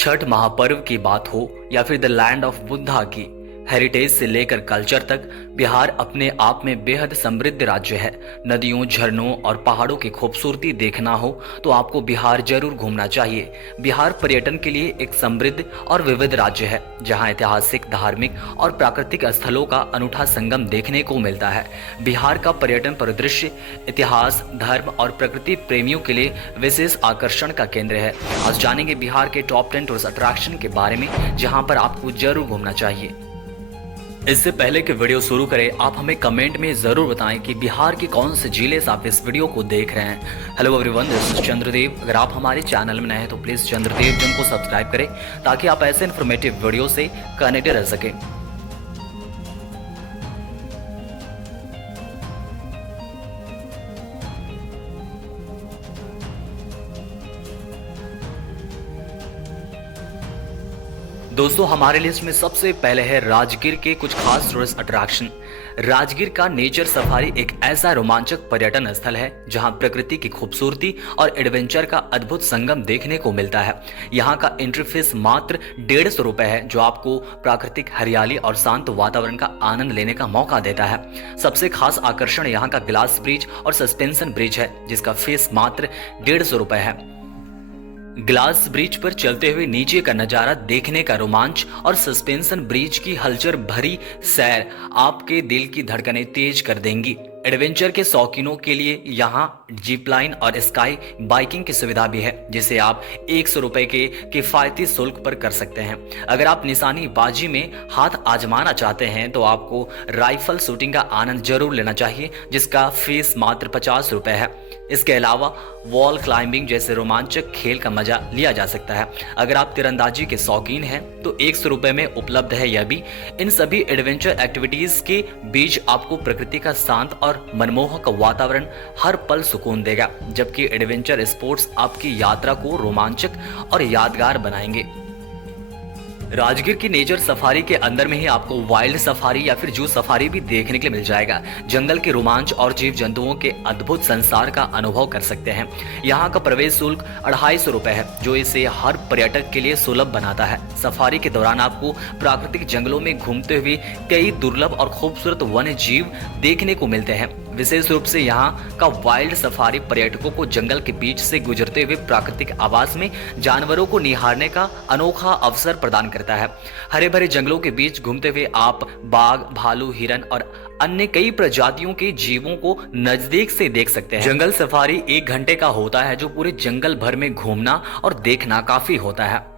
छठ महापर्व की बात हो या फिर द लैंड ऑफ बुद्धा की हेरिटेज से लेकर कल्चर तक, बिहार अपने आप में बेहद समृद्ध राज्य है। नदियों, झरनों और पहाड़ों की खूबसूरती देखना हो तो आपको बिहार जरूर घूमना चाहिए। बिहार पर्यटन के लिए एक समृद्ध और विविध राज्य है, जहां ऐतिहासिक, धार्मिक और प्राकृतिक स्थलों का अनूठा संगम देखने को मिलता है। बिहार का पर्यटन परिदृश्य इतिहास, धर्म और प्रकृति प्रेमियों के लिए विशेष आकर्षण का केंद्र है। आज जानेंगे बिहार के टॉप 10 टूरिस्ट अट्रैक्शन के बारे में, जहां पर आपको जरूर घूमना चाहिए। इससे पहले कि वीडियो शुरू करें, आप हमें कमेंट में जरूर बताएं कि बिहार के कौन से जिले से आप इस वीडियो को देख रहे हैं। Hello everyone, this is Chandradev. अगर आप हमारे चैनल में नए हैं तो प्लीज चंद्रदेव जन को सब्सक्राइब करें, ताकि आप ऐसे इन्फॉर्मेटिव वीडियो से कनेक्टेड रह सकें। दोस्तों, हमारे लिस्ट में सबसे पहले है राजगीर के कुछ खास टूरिस्ट अट्रैक्शन। राजगीर का नेचर सफारी एक ऐसा रोमांचक पर्यटन स्थल है जहां प्रकृति की खूबसूरती और एडवेंचर का अद्भुत संगम देखने को मिलता है। यहां का एंट्री फीस मात्र 150 रुपए है, जो आपको प्राकृतिक हरियाली और शांत वातावरण का आनंद लेने का मौका देता है। सबसे खास आकर्षण यहां का ग्लास ब्रिज और सस्पेंशन ब्रिज है, जिसका फीस मात्र 150 रुपए है। ग्लास ब्रिज पर चलते हुए नीचे का नजारा देखने का रोमांच और सस्पेंशन ब्रिज की हलचल भरी सैर आपके दिल की धड़कनें तेज कर देंगी। एडवेंचर के शौकीनों के लिए यहाँ जीप लाइन और स्काई बाइकिंग की सुविधा भी है, जिसे आप 100 रुपए के किफायती शुल्क पर कर सकते हैं। अगर आप निशानेबाजी में हाथ आजमाना चाहते हैं तो आपको राइफल शूटिंग का आनंद जरूर लेना चाहिए, जिसका फीस मात्र 50 रुपए है। इसके अलावा वॉल क्लाइंबिंग जैसे रोमांचक खेल का मजा लिया जा सकता है। अगर आप तीरंदाजी के शौकीन हैं तो 100 रुपए में उपलब्ध है यह भी। इन सभी एडवेंचर एक्टिविटीज के बीच आपको प्रकृति का शांत और मनमोहक वातावरण हर पल सुकून देगा, जबकि एडवेंचर स्पोर्ट्स आपकी यात्रा को रोमांचक और यादगार बनाएंगे। राजगीर की नेचर सफारी के अंदर में ही आपको वाइल्ड सफारी या फिर जू सफारी भी देखने के लिए मिल जाएगा। जंगल के रोमांच और जीव जंतुओं के अद्भुत संसार का अनुभव कर सकते हैं। यहाँ का प्रवेश शुल्क 250 रुपए है, जो इसे हर पर्यटक के लिए सुलभ बनाता है। सफारी के दौरान आपको प्राकृतिक जंगलों में घूमते हुए कई दुर्लभ और खूबसूरत वन्य जीव देखने को मिलते हैं। विशेष रूप से यहाँ का वाइल्ड सफारी पर्यटकों को जंगल के बीच से गुजरते हुए प्राकृतिक आवास में जानवरों को निहारने का अनोखा अवसर प्रदान करता है। हरे भरे जंगलों के बीच घूमते हुए आप बाघ, भालू, हिरन और अन्य कई प्रजातियों के जीवों को नजदीक से देख सकते हैं। जंगल सफारी 1 घंटे का होता है, जो पूरे जंगल भर में घूमना और देखना काफी होता है।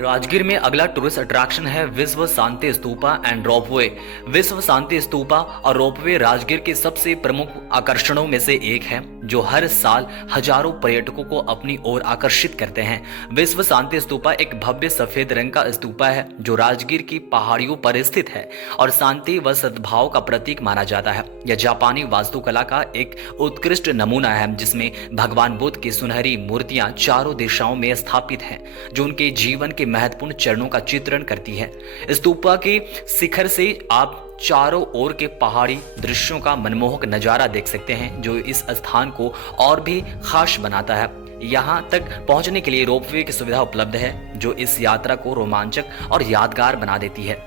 राजगीर में अगला टूरिस्ट अट्रैक्शन है विश्व शांति स्तूपा एंड रोपवे। विश्व शांति स्तूपा और रोपवे राजगीर के सबसे प्रमुख आकर्षणों में से एक है, जो हर साल हजारों पर्यटकों को अपनी ओर आकर्षित करते हैं। विश्व शांति स्तूपा एक भव्य सफेद रंग का स्तूपा है, जो राजगीर की पहाड़ियों पर स्थित है और शांति व सद्भाव का प्रतीक माना जाता है। यह जापानी वास्तुकला का एक उत्कृष्ट नमूना है, जिसमें भगवान बुद्ध की सुनहरी मूर्तियां चारों दिशाओं में स्थापित हैं, जो उनके जीवन के महत्वपूर्ण चरणों का चित्रण करती है। स्तूपा के शिखर से आप चारों ओर के पहाड़ी दृश्यों का मनमोहक नजारा देख सकते हैं, जो इस स्थान को और भी खास बनाता है। यहां तक पहुंचने के लिए रोपवे की सुविधा उपलब्ध है, जो इस यात्रा को रोमांचक और यादगार बना देती है।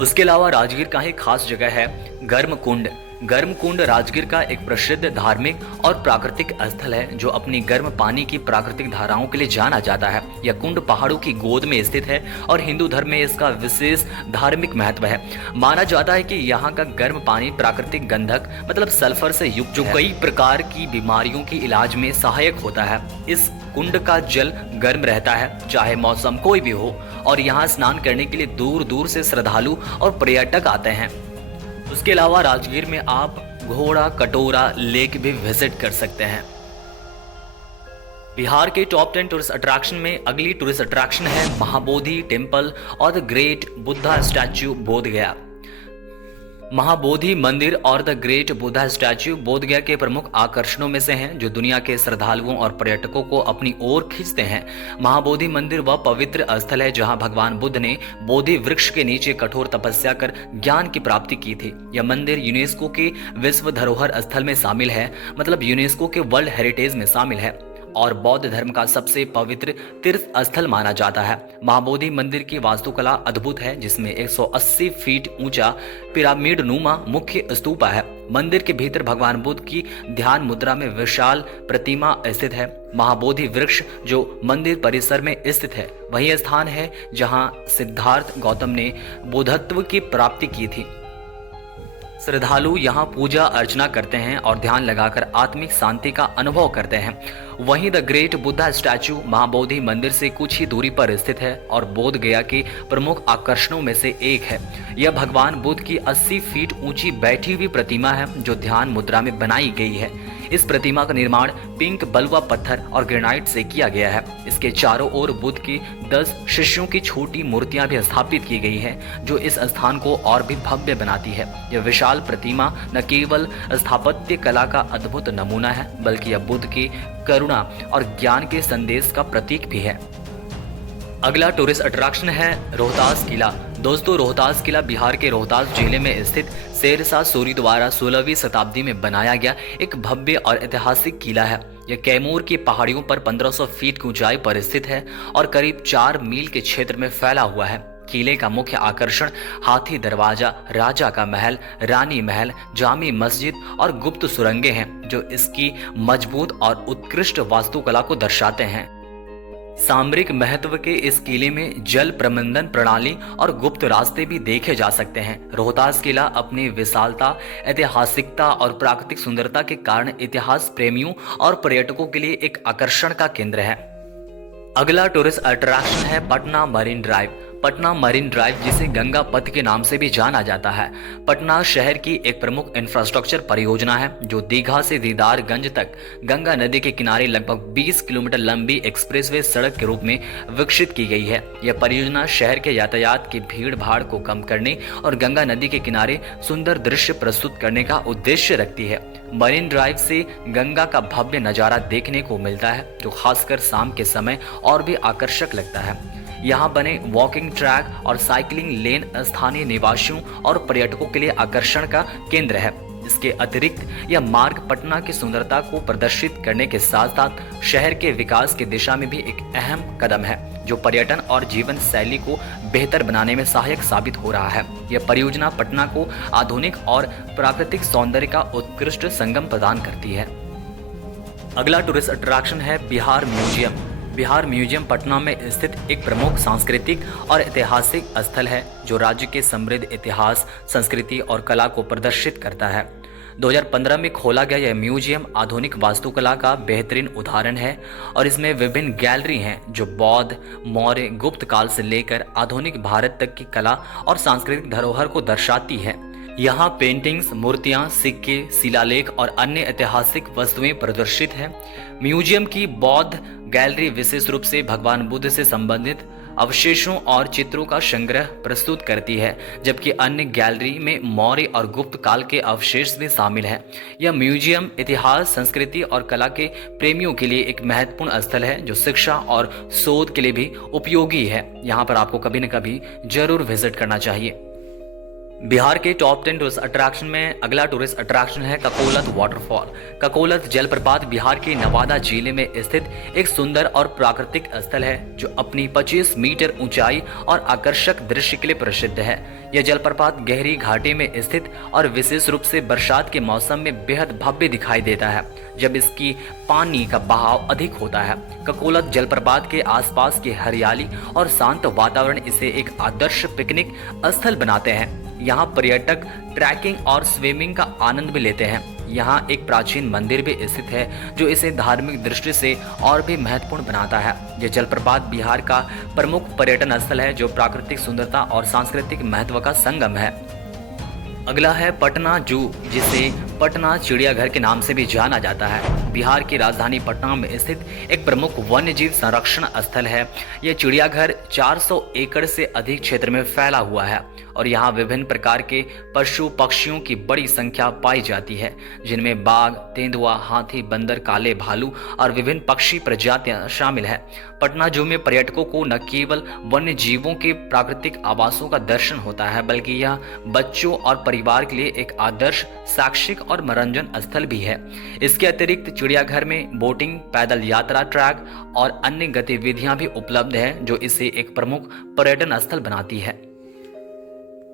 उसके अलावा राजगीर का एक खास जगह है गर्म कुंड। गर्म कुंड राजगीर का एक प्रसिद्ध धार्मिक और प्राकृतिक स्थल है, जो अपनी गर्म पानी की प्राकृतिक धाराओं के लिए जाना जाता है। यह कुंड पहाड़ों की गोद में स्थित है और हिंदू धर्म में इसका विशेष धार्मिक महत्व है। माना जाता है कि यहाँ का गर्म पानी प्राकृतिक गंधक मतलब सल्फर से युक्त, जो कई प्रकार की बीमारियों की इलाज में सहायक होता है। इस कुंड का जल गर्म रहता है, चाहे मौसम कोई भी हो, और यहाँ स्नान करने के लिए दूर दूर से श्रद्धालु और पर्यटक आते हैं। उसके अलावा राजगीर में आप घोड़ा कटोरा लेक भी विजिट कर सकते हैं। बिहार के टॉप 10 टूरिस्ट अट्रैक्शन में अगली टूरिस्ट अट्रैक्शन है महाबोधि टेम्पल और the great Buddha statue Bodhgaya. Mahabodhi मंदिर और the great Buddha statue Bodhgaya के प्रमुख आकर्षणों में से हैं, जो दुनिया के श्रद्धालुओं और पर्यटकों को अपनी ओर खींचते हैं। महाबोधि मंदिर वह पवित्र स्थल है जहां भगवान बुद्ध ने बोधि वृक्ष के नीचे कठोर तपस्या कर ज्ञान की प्राप्ति की थी। यह मंदिर यूनेस्को के विश्व धरोहर स्थल में शामिल है, मतलब यूनेस्को के वर्ल्ड हेरिटेज में शामिल है। और बौद्ध धर्म का सबसे पवित्र तीर्थ स्थल माना जाता है। महाबोधि मंदिर की वास्तुकला अद्भुत है, जिसमें 180 फीट ऊंचा पिरामिड नुमा मुख्य स्तूप है। मंदिर के भीतर भगवान बुद्ध की ध्यान मुद्रा में विशाल प्रतिमा स्थित है। महाबोधि वृक्ष जो मंदिर परिसर में स्थित है वही स्थान है जहां सिद्धार्थ गौतम ने बुद्धत्व की प्राप्ति की थी। श्रद्धालु यहाँ पूजा अर्चना करते हैं और ध्यान लगाकर आत्मिक शांति का अनुभव करते हैं। वहीं the great Buddha statue Mahabodhi मंदिर से कुछ ही दूरी पर स्थित है और बोध गया के प्रमुख आकर्षणों में से एक है। यह भगवान बुद्ध की 80 फीट ऊंची बैठी हुई प्रतिमा है जो ध्यान मुद्रा में बनाई गई है। इस प्रतिमा का निर्माण पिंक बलुआ पत्थर और ग्रेनाइट से किया गया है। इसके चारों ओर बुद्ध की 10 शिष्यों की छोटी मूर्तियां भी स्थापित की गई हैं, जो इस स्थान को और भी भव्य बनाती है। यह विशाल प्रतिमा न केवल स्थापत्य कला का अद्भुत नमूना है, बल्कि यह बुद्ध की करुणा और ज्ञान के संदेश का प्रतीक भी है। अगला टूरिस्ट अट्रैक्शन है रोहतास किला। दोस्तों, रोहतास किला बिहार के रोहतास जिले में स्थित शेरशाह सूरी द्वारा 16वीं शताब्दी में बनाया गया एक भव्य और ऐतिहासिक किला है। यह कैमूर की पहाड़ियों पर 1500 फीट की ऊंचाई पर स्थित है और करीब 4 मील के क्षेत्र में फैला हुआ है। किले का मुख्य आकर्षण हाथी दरवाजा, राजा का महल, रानी महल, जामी मस्जिद और गुप्त सुरंगें हैं, जो इसकी मजबूत और उत्कृष्ट वास्तुकला को दर्शाते हैं। सामरिक महत्व के इस किले में जल प्रबंधन प्रणाली और गुप्त रास्ते भी देखे जा सकते हैं। रोहतास किला अपनी विशालता, ऐतिहासिकता और प्राकृतिक सुंदरता के कारण इतिहास प्रेमियों और पर्यटकों के लिए एक आकर्षण का केंद्र है। अगला टूरिस्ट अट्रैक्शन है Patna marine drive. Patna marine drive, जिसे गंगा पथ के नाम से भी जाना जाता है, पटना शहर की एक प्रमुख इंफ्रास्ट्रक्चर परियोजना है जो दीघा से दीदारगंज तक गंगा नदी के किनारे लगभग 20 किलोमीटर लंबी एक्सप्रेसवे सड़क के रूप में विकसित की गई है। यह परियोजना शहर के यातायात की भीड़ भाड़ को कम करने और गंगा नदी के किनारे सुंदर दृश्य प्रस्तुत करने का उद्देश्य रखती है। मरीन ड्राइव से गंगा का भव्य नजारा देखने को मिलता है, जो खासकर शाम के समय और भी आकर्षक लगता है। यहाँ बने वॉकिंग ट्रैक और साइकिलिंग लेन स्थानीय निवासियों और पर्यटकों के लिए आकर्षण का केंद्र है। इसके अतिरिक्त यह मार्ग पटना की सुंदरता को प्रदर्शित करने के साथ साथ शहर के विकास की दिशा में भी एक अहम कदम है, जो पर्यटन और जीवन शैली को बेहतर बनाने में सहायक साबित हो रहा है। यह परियोजना पटना को आधुनिक और प्राकृतिक सौंदर्य का उत्कृष्ट संगम प्रदान करती है। अगला टूरिस्ट अट्रैक्शन है बिहार म्यूजियम। बिहार म्यूजियम पटना में स्थित एक प्रमुख सांस्कृतिक और ऐतिहासिक स्थल है, जो राज्य के समृद्ध इतिहास, संस्कृति और कला को प्रदर्शित करता है। 2015 में खोला गया यह म्यूजियम आधुनिक वास्तुकला का बेहतरीन उदाहरण है और इसमें विभिन्न गैलरी हैं जो बौद्ध, मौर्य, गुप्त काल से लेकर आधुनिक भारत तक की कला और सांस्कृतिक धरोहर को दर्शाती है। यहाँ पेंटिंग्स, मूर्तियाँ, सिक्के, शिलालेख और अन्य ऐतिहासिक वस्तुएं प्रदर्शित हैं। म्यूजियम की बौद्ध गैलरी विशेष रूप से भगवान बुद्ध से संबंधित अवशेषों और चित्रों का संग्रह प्रस्तुत करती है, जबकि अन्य गैलरी में मौर्य और गुप्त काल के अवशेष भी शामिल हैं। यह म्यूजियम इतिहास, संस्कृति और कला के प्रेमियों के लिए एक महत्वपूर्ण स्थल है, जो शिक्षा और शोध के लिए भी उपयोगी है। यहाँ पर आपको कभी न कभी जरूर विजिट करना चाहिए। बिहार के टॉप 10 टूरिस्ट अट्रैक्शन में अगला टूरिस्ट अट्रैक्शन है ककोलत वाटरफॉल। ककोलत जलप्रपात बिहार के नवादा जिले में स्थित एक सुंदर और प्राकृतिक स्थल है, जो अपनी 25 मीटर ऊंचाई और आकर्षक दृश्य के लिए प्रसिद्ध है। यह जलप्रपात गहरी घाटी में स्थित और विशेष रूप से बरसात के मौसम में बेहद भव्य दिखाई देता है, जब इसकी पानी का बहाव अधिक होता है। ककोलत जलप्रपात के आसपास की हरियाली और शांत वातावरण इसे एक आदर्श पिकनिक स्थल बनाते हैं। यहाँ पर्यटक ट्रैकिंग और स्विमिंग का आनंद भी लेते हैं। यहाँ एक प्राचीन मंदिर भी स्थित है, जो इसे धार्मिक दृष्टि से और भी महत्वपूर्ण बनाता है। यह जलप्रपात बिहार का प्रमुख पर्यटन स्थल है, जो प्राकृतिक सुंदरता और सांस्कृतिक महत्व का संगम है। अगला है पटना जू, जिसे पटना चिड़ियाघर के नाम से भी जाना जाता है। बिहार की राजधानी पटना में स्थित एक प्रमुख वन्यजीव संरक्षण स्थल है। यह चिड़ियाघर 400 एकड़ से अधिक क्षेत्र में फैला हुआ है और यहाँ विभिन्न प्रकार के पशु पक्षियों की बड़ी संख्या पाई जाती है, जिनमें बाघ, तेंदुआ, हाथी, बंदर, काले भालू और विभिन्न पक्षी प्रजातियां शामिल है। पटना जू में पर्यटकों को न केवल वन्य जीवों के प्राकृतिक आवासों का दर्शन होता है, बल्कि यह बच्चों और परिवार के लिए एक आदर्श शैक्षिक और मनोरंजन स्थल भी है। इसके अतिरिक्त चिड़ियाघर में बोटिंग, पैदल यात्रा, ट्रैक और अन्य गतिविधियां भी उपलब्ध है, जो इसे एक प्रमुख पर्यटन स्थल बनाती है।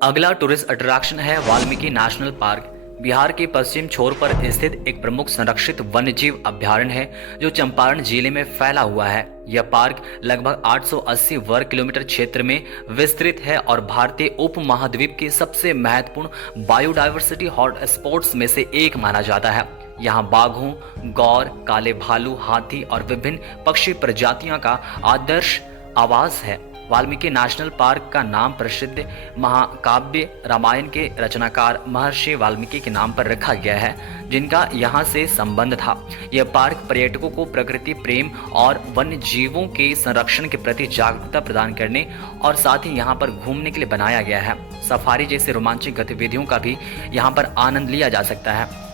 अगला टूरिस्ट अट्रैक्शन है वाल्मीकि नेशनल पार्क। बिहार के पश्चिम छोर पर स्थित एक प्रमुख संरक्षित वन्यजीव अभयारण्य है, जो चंपारण जिले में फैला हुआ है। यह पार्क लगभग 880 वर्ग किलोमीटर क्षेत्र में विस्तृत है और भारतीय उपमहाद्वीप के सबसे महत्वपूर्ण बायोडायवर्सिटी हॉटस्पॉट्स में से एक माना जाता है। यहाँ बाघों, गौर, काले भालू, हाथी और विभिन्न पक्षी प्रजातियों का आदर्श आवास है। वाल्मीकि नेशनल पार्क का नाम प्रसिद्ध महाकाव्य रामायण के रचनाकार महर्षि वाल्मीकि के नाम पर रखा गया है, जिनका यहाँ से संबंध था। यह पार्क पर्यटकों को प्रकृति प्रेम और वन्य जीवों के संरक्षण के प्रति जागरूकता प्रदान करने और साथ ही यहाँ पर घूमने के लिए बनाया गया है। सफारी जैसे रोमांचक गतिविधियों का भी यहाँ पर आनंद लिया जा सकता है।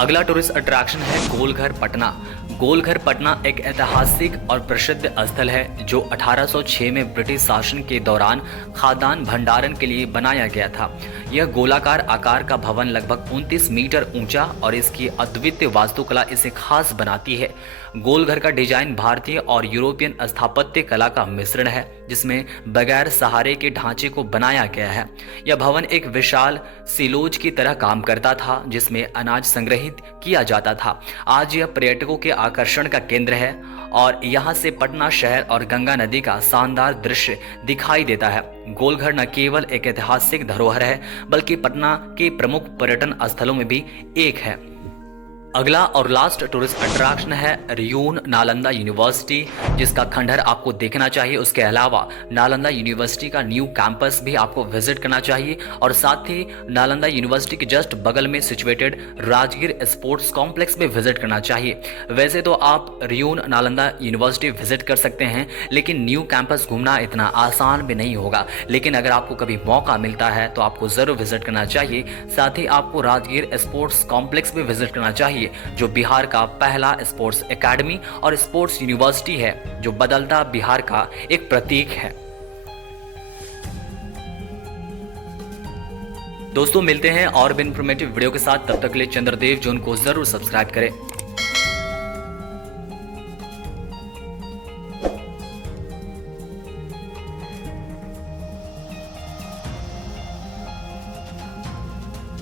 अगला टूरिस्ट अट्रैक्शन है गोलघर पटना। गोलघर पटना एक ऐतिहासिक और प्रसिद्ध स्थल है, जो 1806 में ब्रिटिश शासन के दौरान खाद्यान्न भंडारण के लिए बनाया गया था। यह गोलाकार आकार का भवन लगभग 29 मीटर ऊंचा और इसकी अद्वितीय वास्तुकला इसे खास बनाती है। गोलघर का डिजाइन भारतीय और यूरोपियन स्थापत्य कला का मिश्रण है, जिसमें बगैर सहारे के ढांचे को बनाया गया है। यह भवन एक विशाल सिलोज की तरह काम करता था, जिसमें अनाज संग्रहित किया जाता था। आज यह पर्यटकों के आकर्षण का केंद्र है और यहाँ से पटना शहर और गंगा नदी का शानदार दृश्य दिखाई देता है। गोलघर न केवल एक ऐतिहासिक धरोहर है, बल्कि पटना के प्रमुख पर्यटन स्थलों में भी एक है। अगला और लास्ट टूरिस्ट अट्रैक्शन है रियून नालंदा यूनिवर्सिटी, जिसका खंडहर आपको देखना चाहिए। उसके अलावा नालंदा यूनिवर्सिटी का न्यू कैंपस भी आपको विजिट करना चाहिए और साथ ही नालंदा यूनिवर्सिटी के जस्ट बगल में सिचुएटेड राजगीर स्पोर्ट्स कॉम्प्लेक्स में विजिट करना चाहिए। वैसे तो आप रियून नालंदा यूनिवर्सिटी विजिट कर सकते हैं, लेकिन न्यू कैंपस घूमना इतना आसान भी नहीं होगा। लेकिन अगर आपको कभी मौका मिलता है तो आपको जरूर विजिट करना चाहिए। साथ ही आपको राजगीर स्पोर्ट्स कॉम्प्लेक्स भी विजिट करना चाहिए, जो बिहार का पहला स्पोर्ट्स एकेडमी और स्पोर्ट्स यूनिवर्सिटी है, जो बदलता बिहार का एक प्रतीक है। दोस्तों मिलते हैं और भी इंफॉर्मेटिव वीडियो के साथ, तब तक के लिए चंद्रदेव जोन को जरूर सब्सक्राइब करें।